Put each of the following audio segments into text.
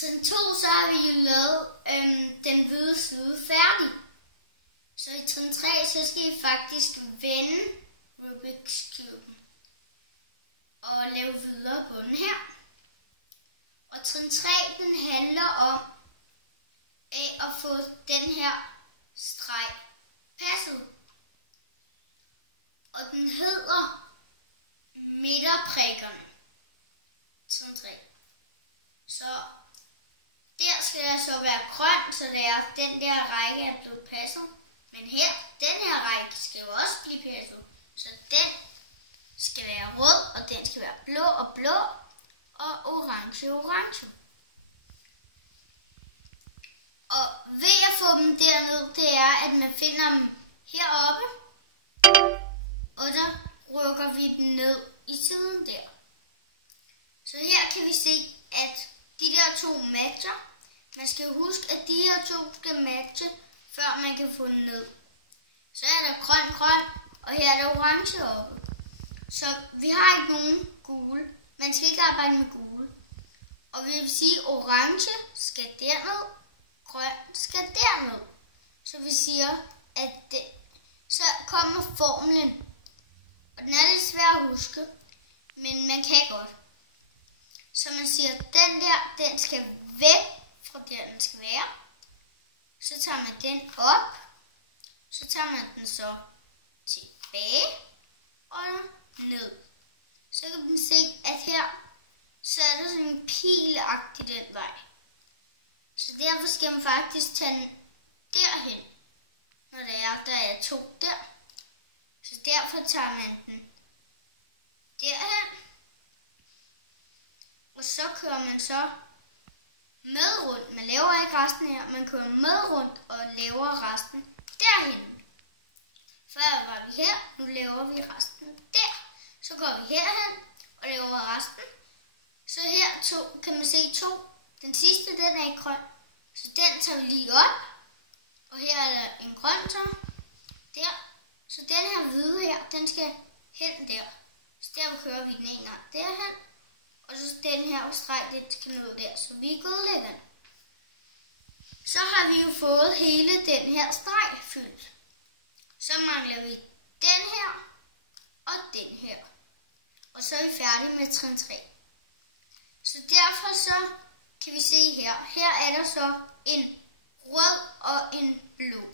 trin 2, så har vi jo lavet den hvide side færdig. Så i trin 3, så skal I faktisk vende Rubik's Cube og lave videre på den her. Og trin 3, den handler om at få den her streg passet. Og den hedder midterprikkerne. Trin 3. Så der skal der så være grøn, så det er den der række er blevet passet. Men her, den her række skal jo også blive passet. Så den skal være rød, og den skal være blå og blå, og orange og orange. Og ved at få dem derned, det er, at man finder dem heroppe, og der rykker vi dem ned i siden der. Så her kan vi se, at de der to matcher. Man skal huske, at de her to skal matche, før man kan få den ned. Så er der grøn, og her er der orange oppe. Så vi har ikke nogen gule. Man skal ikke arbejde med gule. Og vi vil sige, at orange skal derned, grøn skal derned. Så vi siger, at så kommer formlen. Og den er lidt svær at huske, men man kan godt. Så man siger, at den der, den skal væk fra der, den skal være. Så tager man den op. Så tager man den så tilbage og ned. Så kan man se, at her, så er der sådan en pilagtig den vej. Så derfor skal man faktisk tage den derhen, når der er to der. Så derfor tager man den derhen. Og så kører man så med rundt. Man laver ikke resten her, man kører med rundt og laver resten derhen. Før var vi her, nu laver vi resten der. Så går vi herhen og laver resten. Så her kan man se to. Den sidste, den er i grøn. Så den tager vi lige op. Og her er der en grøn så. Der. Så den her hvide her, den skal hen der. Så der kører vi den en gang derhen. Og så den her streg, det skal nå der. Så vi godlægger den. Så har vi jo fået hele den her streg fyldt. Så mangler vi den her og den her. Og så er vi færdige med trin 3. Så derfor så kan vi se her. Her er der så en rød og en blå.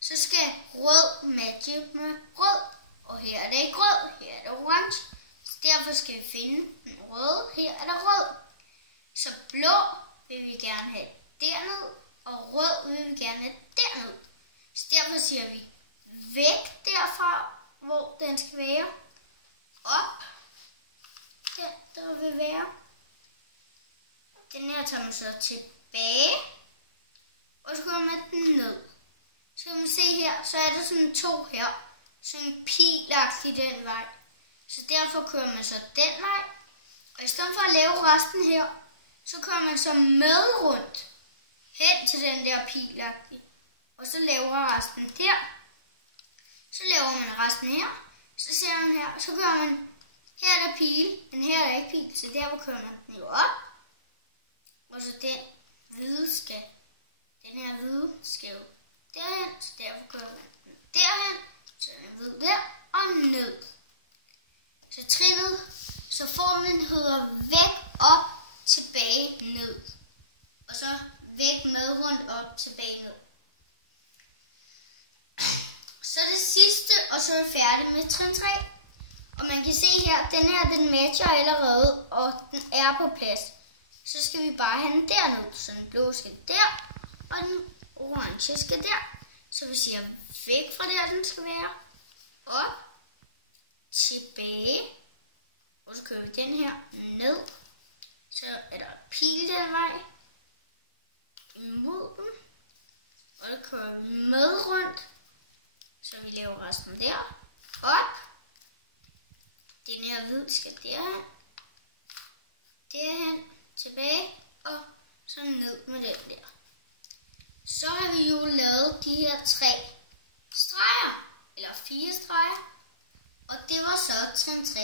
Så skal rød matche med rød. Og her er der ikke rød, her er der orange. Så derfor skal vi finde den røde. Her er der rød. Så blå vil vi gerne have derned, og rød vil vi gerne have derned. Så derfor siger vi væk derfra, hvor den skal være. Op. Der vil være. Den her tager man så tilbage. Og så kommer man den ned. Så kan man se her, så er der sådan to her. Sådan en pilagtig den vej. Så derfor kører man så den vej. Og i stedet for at lave resten her, så kører man så med rundt hen til den der pilagtige. Og så laver resten der. Så laver man resten her. Så ser man her, så kører man, her er der pile, men her er der ikke pile, så derfor kører man den jo op. Og så den her hvide skal jo derhen, så derfor kører man den derhen, så den er hvid der og ned. Så trinnet, så formlen hedder væk, op, tilbage, ned. Og så væk, med, rundt, op, tilbage, ned. Så det sidste, og så er vi færdige med trin 3. Og man kan se her, den her, den matcher allerede, og den er på plads. Så skal vi bare have den dernede, så den blå skal der, og den orange skal der. Så vi siger væk fra der, den skal være, op, tilbage, og så kører vi den her ned. Så er der pil den vej, imod den, og så kører vi med rundt, så vi laver resten der, op, den her hvid skal derhen, tilbage, og så ned med den der. Så har vi jo lavet de her 3 streger, eller 4 streger, og det var så trin 3.